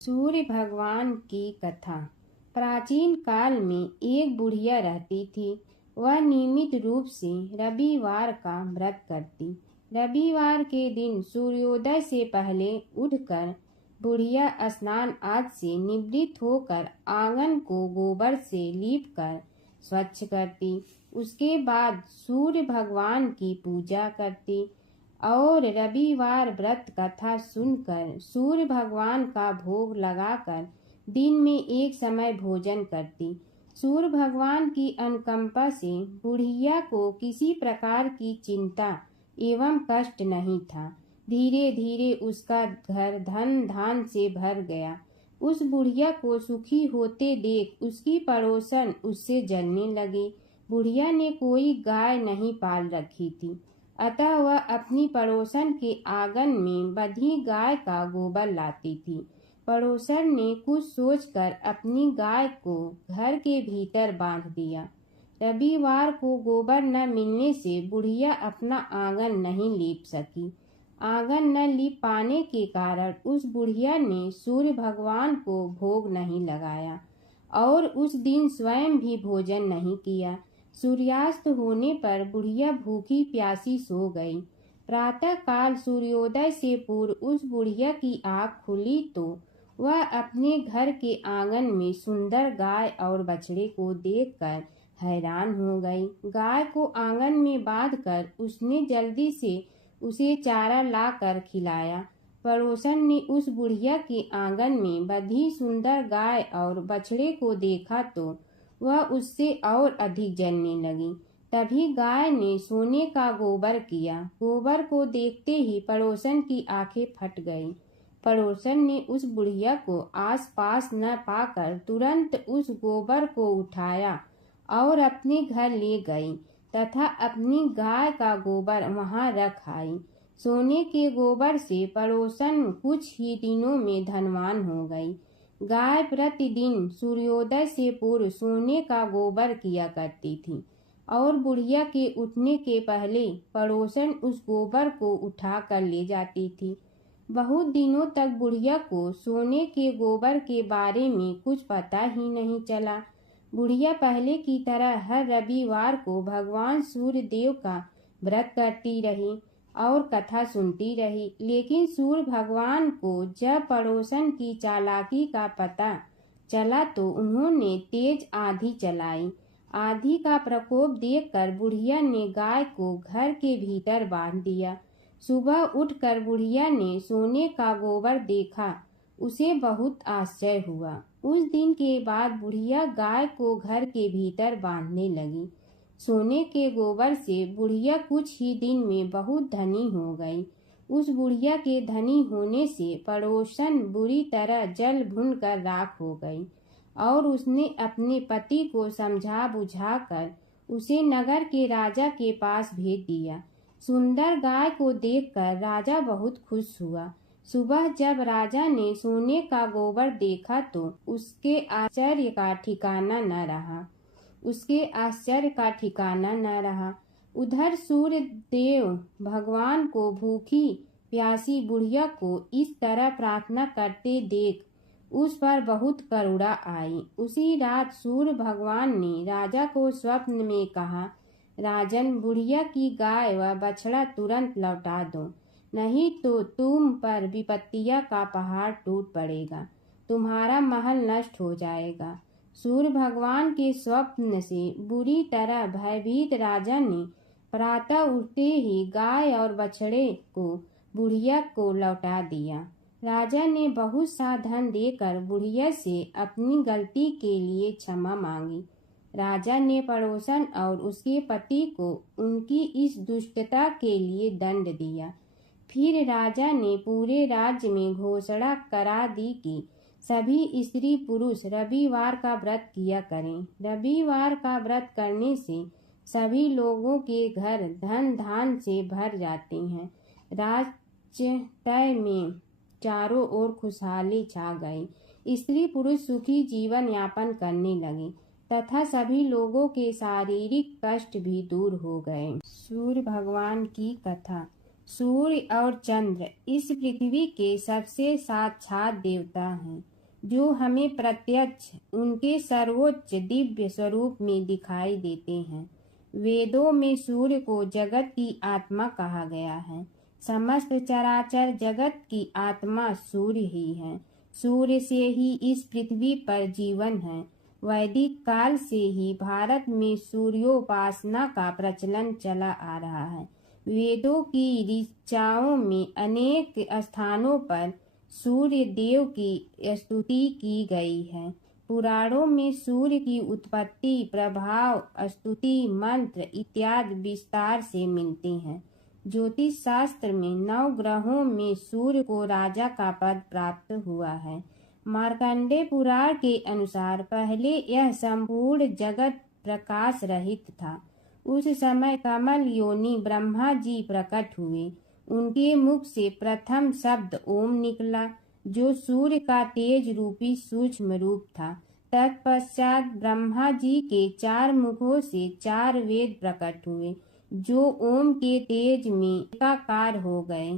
सूर्य भगवान की कथा। प्राचीन काल में एक बुढ़िया रहती थी। वह नियमित रूप से रविवार का व्रत करती। रविवार के दिन सूर्योदय से पहले उठकर बुढ़िया स्नान आदि से निवृत्त होकर आंगन को गोबर से लीपकर स्वच्छ करती। उसके बाद सूर्य भगवान की पूजा करती और रविवार व्रत कथा सुनकर सूर्य भगवान का भोग लगाकर दिन में एक समय भोजन करती। सूर्य भगवान की अनुकंपा से बुढ़िया को किसी प्रकार की चिंता एवं कष्ट नहीं था। धीरे धीरे उसका घर धन धान से भर गया। उस बुढ़िया को सुखी होते देख उसकी पड़ोसन उससे जलने लगी। बुढ़िया ने कोई गाय नहीं पाल रखी थी, अतः वह अपनी पड़ोसन के आंगन में बंधी गाय का गोबर लाती थी। पड़ोसन ने कुछ सोचकर अपनी गाय को घर के भीतर बांध दिया। रविवार को गोबर न मिलने से बुढ़िया अपना आंगन नहीं लीप सकी। आंगन न लीप पाने के कारण उस बुढ़िया ने सूर्य भगवान को भोग नहीं लगाया और उस दिन स्वयं भी भोजन नहीं किया। सूर्यास्त होने पर बुढ़िया भूखी प्यासी सो गई। प्रातः काल सूर्योदय से पूर्व उस बुढ़िया की आँख खुली तो वह अपने घर के आंगन में सुंदर गाय और बछड़े को देखकर हैरान हो गई। गाय को आंगन में बांधकर उसने जल्दी से उसे चारा लाकर खिलाया। पड़ोसन ने उस बुढ़िया के आंगन में बंधी सुंदर गाय और बछड़े को देखा तो वह उससे और अधिक जलने लगी। तभी गाय ने सोने का गोबर किया। गोबर को देखते ही पड़ोसन की आंखें फट गईं। पड़ोसन ने उस बुढ़िया को आसपास न पाकर तुरंत उस गोबर को उठाया और अपने घर ले गई तथा अपनी गाय का गोबर वहां रख आई। सोने के गोबर से पड़ोसन कुछ ही दिनों में धनवान हो गई। गाय प्रतिदिन सूर्योदय से पूर्व सोने का गोबर किया करती थी और बुढ़िया के उठने के पहले पड़ोसन उस गोबर को उठा कर ले जाती थी। बहुत दिनों तक बुढ़िया को सोने के गोबर के बारे में कुछ पता ही नहीं चला। बुढ़िया पहले की तरह हर रविवार को भगवान सूर्य देव का व्रत करती रही और कथा सुनती रही। लेकिन सूर्य भगवान को जब पड़ोसन की चालाकी का पता चला तो उन्होंने तेज आंधी चलाई। आंधी का प्रकोप देखकर बुढ़िया ने गाय को घर के भीतर बांध दिया। सुबह उठकर बुढ़िया ने सोने का गोबर देखा। उसे बहुत आश्चर्य हुआ। उस दिन के बाद बुढ़िया गाय को घर के भीतर बांधने लगी। सोने के गोबर से बुढ़िया कुछ ही दिन में बहुत धनी हो गई। उस बुढ़िया के धनी होने से पड़ोसन बुरी तरह जल भुन कर राख हो गई और उसने अपने पति को समझा बुझाकर उसे नगर के राजा के पास भेज दिया। सुंदर गाय को देखकर राजा बहुत खुश हुआ। सुबह जब राजा ने सोने का गोबर देखा तो उसके आश्चर्य का ठिकाना न रहा। उधर सूर्य देव भगवान को भूखी प्यासी बुढ़िया को इस तरह प्रार्थना करते देख उस पर बहुत करुणा आई। उसी रात सूर्य भगवान ने राजा को स्वप्न में कहा, राजन, बुढ़िया की गाय व बछड़ा तुरंत लौटा दो, नहीं तो तुम पर विपत्तियां का पहाड़ टूट पड़ेगा, तुम्हारा महल नष्ट हो जाएगा। सूर्य भगवान के स्वप्न से बुरी तरह भयभीत राजा ने प्रातः उठते ही गाय और बछड़े को बुढ़िया को लौटा दिया। राजा ने बहुत सा धन देकर बुढ़िया से अपनी गलती के लिए क्षमा मांगी। राजा ने पड़ोसन और उसके पति को उनकी इस दुष्टता के लिए दंड दिया। फिर राजा ने पूरे राज्य में घोषणा करा दी कि सभी स्त्री पुरुष रविवार का व्रत किया करें। रविवार का व्रत करने से सभी लोगों के घर धन धान से भर जाते हैं। राज्य में चारों ओर खुशहाली छा गई। स्त्री पुरुष सुखी जीवन यापन करने लगे तथा सभी लोगों के शारीरिक कष्ट भी दूर हो गए। सूर्य भगवान की कथा। सूर्य और चंद्र इस पृथ्वी के सबसे साक्षात देवता हैं। जो हमें प्रत्यक्ष उनके सर्वोच्च दिव्य स्वरूप में दिखाई देते हैं। वेदों में सूर्य को जगत की आत्मा कहा गया है। समस्त चराचर जगत की आत्मा सूर्य ही है। सूर्य से ही इस पृथ्वी पर जीवन है। वैदिक काल से ही भारत में सूर्योपासना का प्रचलन चला आ रहा है। वेदों की ऋचाओं में अनेक स्थानों पर सूर्य देव की स्तुति की गई है। पुराणों में सूर्य की उत्पत्ति, प्रभाव, स्तुति, मंत्र इत्यादि विस्तार से मिलते हैं। ज्योतिष शास्त्र में 9 ग्रहों में सूर्य को राजा का पद प्राप्त हुआ है। मार्कंडेय पुराण के अनुसार पहले यह संपूर्ण जगत प्रकाश रहित था। उस समय कमल योनि ब्रह्मा जी प्रकट हुए। उनके मुख से प्रथम शब्द ओम निकला, जो सूर्य का तेज रूपी सूक्ष्म रूप था। तत्पश्चात ब्रह्मा जी के 4 मुखों से 4 वेद प्रकट हुए, जो ओम के तेज में एकाकार हो गए।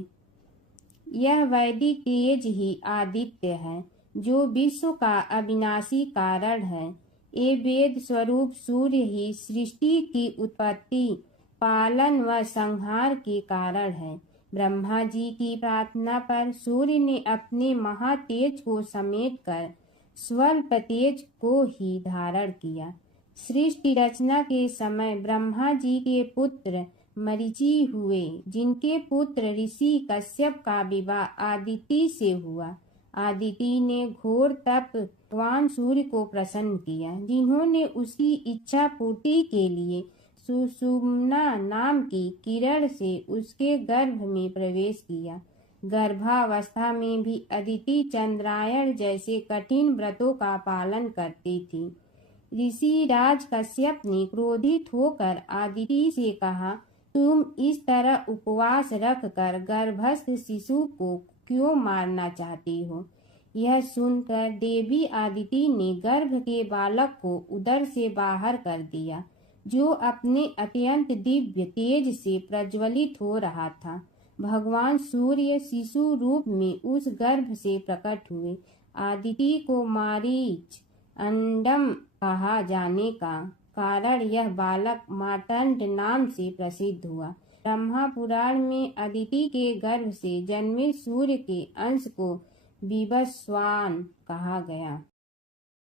यह वैदिक तेज ही आदित्य है, जो विश्व का अविनाशी कारण है। ये वेद स्वरूप सूर्य ही सृष्टि की उत्पत्ति, पालन व संहार के कारण है। ब्रह्मा जी की प्रार्थना पर सूर्य ने अपने महातेज को समेटकर स्वल्प तेज को ही धारण किया। सृष्टि रचना के समय ब्रह्मा जी के पुत्र मरीचि हुए, जिनके पुत्र ऋषि कश्यप का विवाह आदिति से हुआ। आदिति ने घोर तप भगवान सूर्य को प्रसन्न किया, जिन्होंने उसकी इच्छा पूर्ति के लिए सुषुम्ना नाम की किरण से उसके गर्भ में प्रवेश किया। गर्भावस्था में भी अदिति चंद्रायण जैसे कठिन व्रतों का पालन करती थी। ऋषि राज कश्यप ने क्रोधित होकर आदिति से कहा, तुम इस तरह उपवास रखकर गर्भस्थ शिशु को क्यों मारना चाहती हो? यह सुनकर देवी आदिति ने गर्भ के बालक को उदर से बाहर कर दिया, जो अपने अत्यंत दिव्य तेज से प्रज्वलित हो रहा था। भगवान सूर्य शिशु रूप में उस गर्भ से प्रकट हुए। आदिति को मारीच अंडम कहा जाने का कारण यह बालक मार्तंड नाम से प्रसिद्ध हुआ। ब्रह्मा पुराण में अदिति के गर्भ से जन्मे सूर्य के अंश को विवस्वान कहा गया।